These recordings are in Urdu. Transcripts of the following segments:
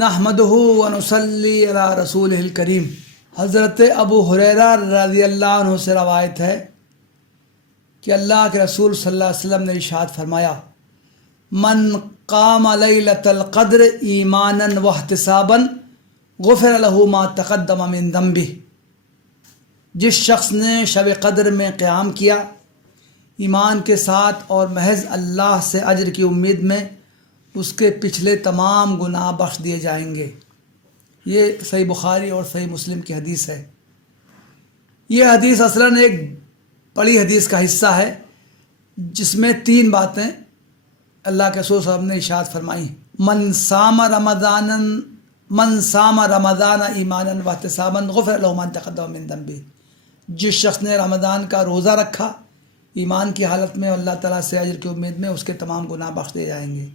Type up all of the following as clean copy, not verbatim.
نحمدہ و نصلی علی رسولہ الکریم۔ حضرت ابو ہریرہ رضی اللہ عنہ سے روایت ہے کہ اللہ کے رسول صلی اللہ علیہ وسلم نے ارشاد فرمایا، من قام لیلۃ القدر ایمانا واحتسابا غفر له ما تقدم من ذنبہ۔ جس شخص نے شب قدر میں قیام کیا ایمان کے ساتھ اور محض اللہ سے اجر کی امید میں، اس کے پچھلے تمام گناہ بخش دیے جائیں گے۔ یہ صحیح بخاری اور صحیح مسلم کی حدیث ہے۔ یہ حدیث اصلاً ایک بڑی حدیث کا حصہ ہے جس میں 3 باتیں اللہ کے رسول صلی اللہ علیہ وسلم نے ارشاد فرمائی۔ من صام رمضان ایمانا واحتسابا غفر له ما تقدم من ذنبہ۔ جس شخص نے رمضان کا روزہ رکھا ایمان کی حالت میں، اللہ تعالیٰ سے اجر کی امید میں، اس کے تمام گناہ بخش دیے جائیں گے۔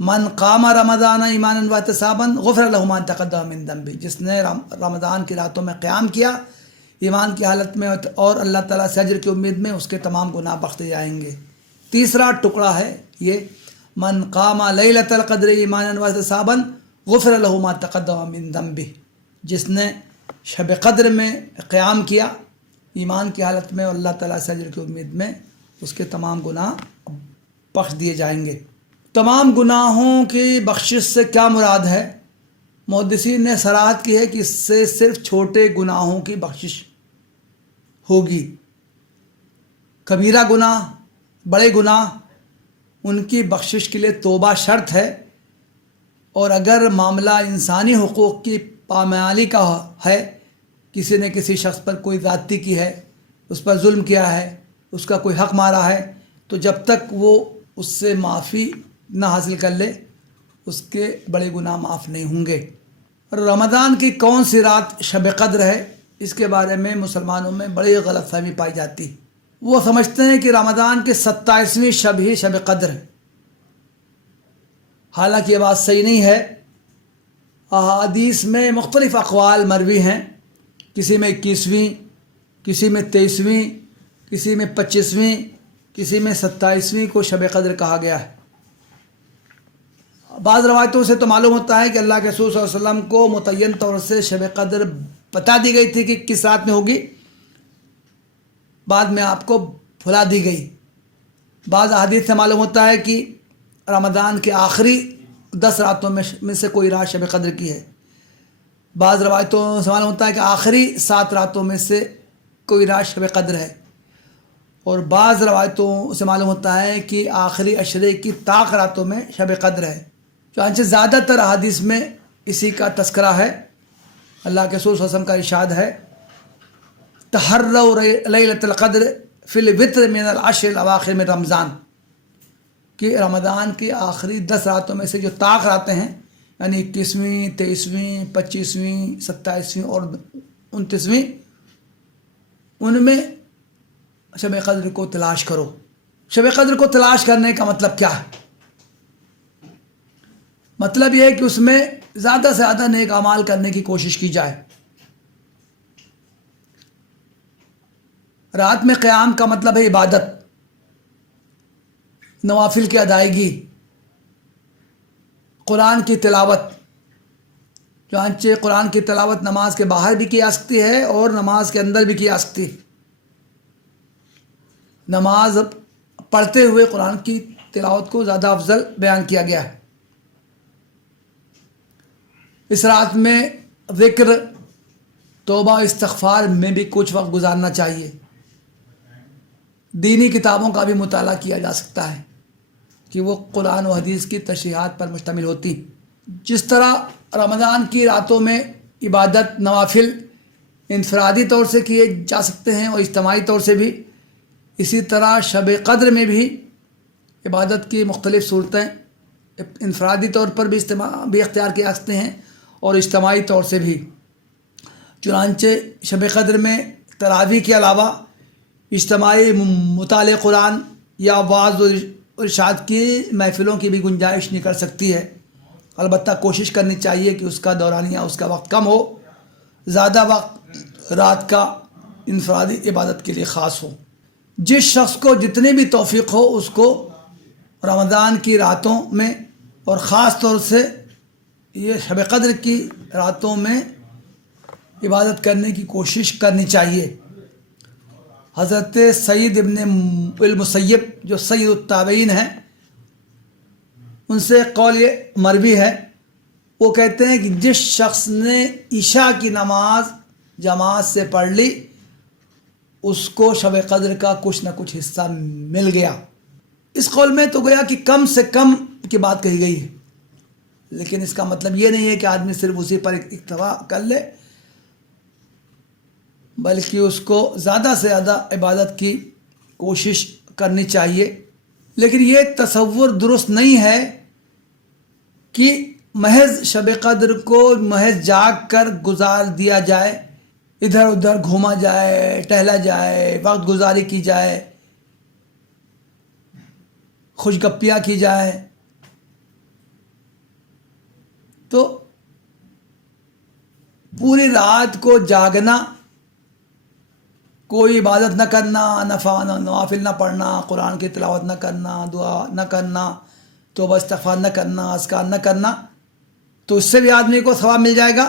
من قام رمضان ایمانا واحتسابا غفر له ما تقدم من ذنبہ۔ جس نے رمضان کی راتوں میں قیام کیا ایمان کی حالت میں اور اللہ تعالیٰ سے اجر کی امید میں، اس کے تمام گناہ بخش دیے جائیں گے۔ تیسرا ٹکڑا ہے یہ، من قام لیلۃ القدر ایمانا واحتسابا غفر له ما تقدم من ذنبہ۔ جس نے شب قدر میں قیام کیا ایمان کی حالت میں اور اللہ تعالیٰ سے اجر کی امید میں، اس کے تمام گناہ بخش دیے جائیں گے۔ تمام گناہوں کی بخشش سے کیا مراد ہے؟ محدثین نے صراحت کی ہے کہ اس سے صرف چھوٹے گناہوں کی بخشش ہوگی۔ کبیرہ گناہ، بڑے گناہ، ان کی بخشش کے لیے توبہ شرط ہے، اور اگر معاملہ انسانی حقوق کی پامالی کا ہے، کسی نے کسی شخص پر کوئی زیادتی کی ہے، اس پر ظلم کیا ہے، اس کا کوئی حق مارا ہے، تو جب تک وہ اس سے معافی نہ حاصل کر لے اس کے بڑے گناہ معاف نہیں ہوں گے۔ رمضان کی کون سی رات شب قدر ہے، اس کے بارے میں مسلمانوں میں بڑی غلط فہمی پائی جاتی۔ وہ سمجھتے ہیں کہ رمضان کی 27ویں شب ہی شب قدر ہے، حالانکہ یہ بات صحیح نہیں ہے۔ احادیث میں مختلف اقوال مروی ہیں، کسی میں 21ویں، کسی میں 23ویں، کسی میں 25ویں، کسی میں 27ویں کو شب قدر کہا گیا ہے۔ بعض روایتوں سے تو معلوم ہوتا ہے کہ اللہ کے رسول صلی اللہ علیہ وسلم کو متعین طور سے شب قدر بتا دی گئی تھی کہ کس رات میں ہوگی، بعد میں آپ کو بھلا دی گئی۔ بعض احادیث سے معلوم ہوتا ہے کہ رمضان کے آخری 10 راتوں میں سے کوئی رات شب قدر کی ہے۔ بعض روایتوں سے معلوم ہوتا ہے کہ آخری 7 راتوں میں سے کوئی رات شب قدر ہے، اور بعض روایتوں سے معلوم ہوتا ہے کہ آخری عشرے کی طاق راتوں میں شب قدر ہے۔ چنانچہ زیادہ تر احادیث میں اسی کا تذکرہ ہے۔ اللہ کے رسول صلی اللہ علیہ وسلم کا ارشاد ہے، تحروا لیلۃ القدر فی الوتر من العشر الاواخر من رمضان، کہ رمضان کی آخری 10 راتوں میں سے جو طاق راتیں ہیں، یعنی 21ویں، 23ویں، 25ویں، 27ویں اور 29ویں، ان میں شب قدر کو تلاش کرو۔ شب قدر کو تلاش کرنے کا مطلب کیا ہے؟ مطلب یہ ہے کہ اس میں زیادہ سے زیادہ نیک اعمال کرنے کی کوشش کی جائے۔ رات میں قیام کا مطلب ہے عبادت، نوافل کی ادائیگی، قرآن کی تلاوت۔ چنانچہ قرآن کی تلاوت نماز کے باہر بھی کی جا سکتی ہے اور نماز کے اندر بھی کی جا سکتی ہے۔ نماز پڑھتے ہوئے قرآن کی تلاوت کو زیادہ افضل بیان کیا گیا ہے۔ اس رات میں ذکر، توبہ، استغفار میں بھی کچھ وقت گزارنا چاہیے۔ دینی کتابوں کا بھی مطالعہ کیا جا سکتا ہے کہ وہ قرآن و حدیث کی تشریحات پر مشتمل ہوتی۔ جس طرح رمضان کی راتوں میں عبادت، نوافل انفرادی طور سے کیے جا سکتے ہیں اور اجتماعی طور سے بھی، اسی طرح شب قدر میں بھی عبادت کی مختلف صورتیں انفرادی طور پر بھی اختیار کیا سکتے ہیں اور اجتماعی طور سے بھی۔ چنانچہ شب قدر میں تراویح کے علاوہ اجتماعی مطالعہ قرآن یا وعظ و ارشاد کی محفلوں کی بھی گنجائش نکل سکتی ہے۔ البتہ کوشش کرنی چاہیے کہ اس کا دورانیہ، اس کا وقت کم ہو، زیادہ وقت رات کا انفرادی عبادت کے لیے خاص ہو۔ جس شخص کو جتنی بھی توفیق ہو اس کو رمضان کی راتوں میں اور خاص طور سے یہ شب قدر کی راتوں میں عبادت کرنے کی کوشش کرنی چاہیے۔ حضرت سعید ابن المسیب جو سید التابعین ہیں، ان سے قول یہ مروی ہے، وہ کہتے ہیں کہ جس شخص نے عشاء کی نماز جماعت سے پڑھ لی اس کو شب قدر کا کچھ نہ کچھ حصہ مل گیا۔ اس قول میں تو گویا کہ کم سے کم کی بات کہی گئی ہے، لیکن اس کا مطلب یہ نہیں ہے کہ آدمی صرف اسی پر اکتفا کر لے، بلکہ اس کو زیادہ سے زیادہ عبادت کی کوشش کرنی چاہیے۔ لیکن یہ تصور درست نہیں ہے کہ محض شب قدر کو محض جاگ کر گزار دیا جائے، ادھر ادھر گھوما جائے، ٹہلا جائے، وقت گزاری کی جائے، خوش گپیاں کی جائے، تو پوری رات کو جاگنا، کوئی عبادت نہ کرنا، نوافل نہ پڑھنا، قرآن کی تلاوت نہ کرنا، دعا نہ کرنا، توبہ استغفار نہ کرنا، اذکار نہ کرنا، تو اس سے بھی آدمی کو ثواب مل جائے گا؟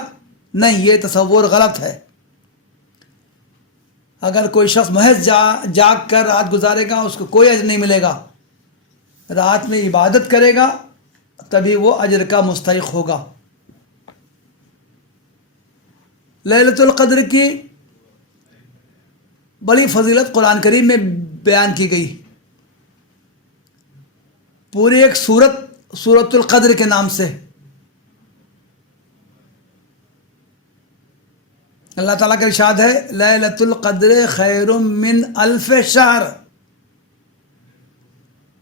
نہیں، یہ تصور غلط ہے۔ اگر کوئی شخص محض جاگ کر رات گزارے گا اس کو کوئی اجر نہیں ملے گا، رات میں عبادت کرے گا تبھی وہ اجر کا مستحق ہوگا۔ لیلۃ القدر کی بڑی فضیلت قرآن کریم میں بیان کی گئی، پوری ایک سورۃ القدر کے نام سے۔ اللہ تعالیٰ کا ارشاد ہے لیلۃ القدر خیر من الف شہر،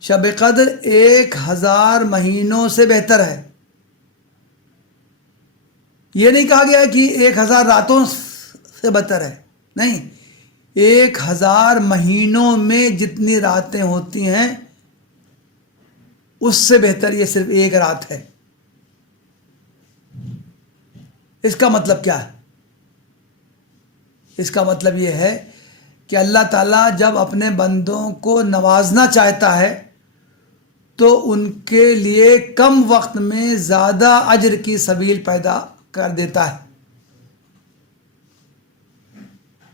شب قدر 1000 مہینوں سے بہتر ہے۔ یہ نہیں کہا گیا کہ 1000 راتوں سے بہتر ہے، نہیں، 1000 مہینوں میں جتنی راتیں ہوتی ہیں اس سے بہتر یہ صرف ایک رات ہے۔ اس کا مطلب کیا ہے؟ اس کا مطلب یہ ہے کہ اللہ تعالیٰ جب اپنے بندوں کو نوازنا چاہتا ہے تو ان کے لیے کم وقت میں زیادہ اجر کی سبیل پیدا کر دیتا ہے۔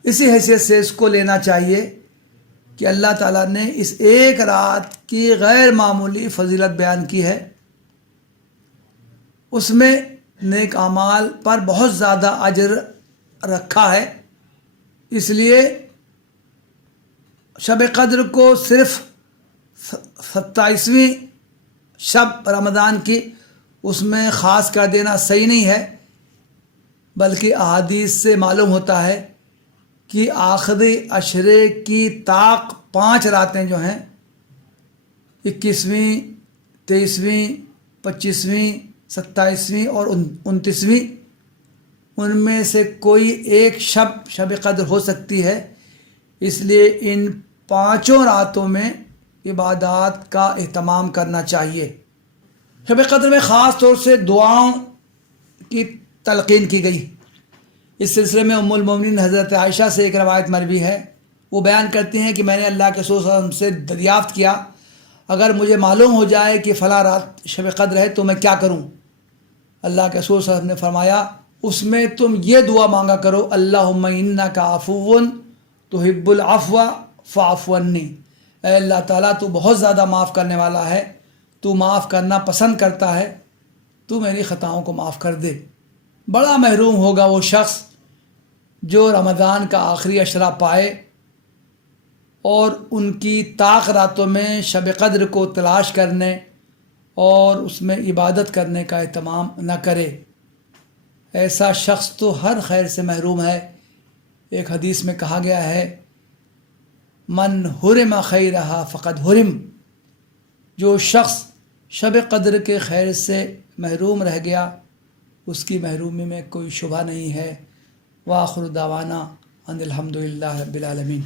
اسی حیثیت سے اس کو لینا چاہیے کہ اللہ تعالیٰ نے اس ایک رات کی غیر معمولی فضیلت بیان کی ہے، اس میں نیک اعمال پر بہت زیادہ اجر رکھا ہے۔ اس لیے شب قدر کو صرف 27ویں شب رمضان کی اس میں خاص کر دینا صحیح نہیں ہے، بلکہ احادیث سے معلوم ہوتا ہے کہ آخری عشرے کی طاق 5 راتیں جو ہیں 21ویں، 23ویں، 25ویں، 27ویں اور 29ویں، ان میں سے کوئی ایک شب قدر ہو سکتی ہے۔ اس لیے ان 5 راتوں میں عبادات کا اہتمام کرنا چاہیے۔ شب قدر میں خاص طور سے دعاؤں کی تلقین کی گئی۔ اس سلسلے میں ام المومنین حضرت عائشہ سے ایک روایت مروی ہے، وہ بیان کرتی ہیں کہ میں نے اللہ کے رسول صلی اللہ علیہ وسلم سے دریافت کیا اگر مجھے معلوم ہو جائے کہ فلاں رات شب قدر ہے تو میں کیا کروں؟ اللہ کے رسول صلی اللہ علیہ وسلم نے فرمایا اس میں تم یہ دعا مانگا کرو اللہم انک عفو تحب العفو فاعف عنی، اے اللہ تعالیٰ تو بہت زیادہ معاف کرنے والا ہے، تو معاف کرنا پسند کرتا ہے، تو میری خطاؤں کو معاف کر دے۔ بڑا محروم ہوگا وہ شخص جو رمضان کا آخری عشرہ پائے اور ان کی طاق راتوں میں شب قدر کو تلاش کرنے اور اس میں عبادت کرنے کا اہتمام نہ کرے۔ ایسا شخص تو ہر خیر سے محروم ہے۔ ایک حدیث میں کہا گیا ہے من حرم خیرہا فقد حرم، جو شخص شب قدر کے خیر سے محروم رہ گیا اس کی محرومی میں کوئی شبہ نہیں ہے۔ وآخر دعوانا ان الحمدللہ رب العالمین۔